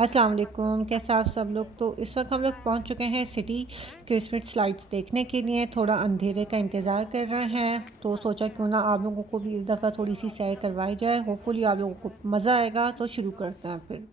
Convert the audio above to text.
अस्सलाम वालेकुम, कैसे आप सब लोग। तो इस वक्त हम लोग पहुंच चुके हैं सिटी क्रिसमस लाइट्स देखने के लिए। थोड़ा अंधेरे का इंतज़ार कर रहे हैं तो सोचा क्यों ना आप लोगों को भी इस दफ़ा थोड़ी सी सैर करवाई जाए। होपफुली आप लोगों को मज़ा आएगा। तो शुरू करते हैं फिर।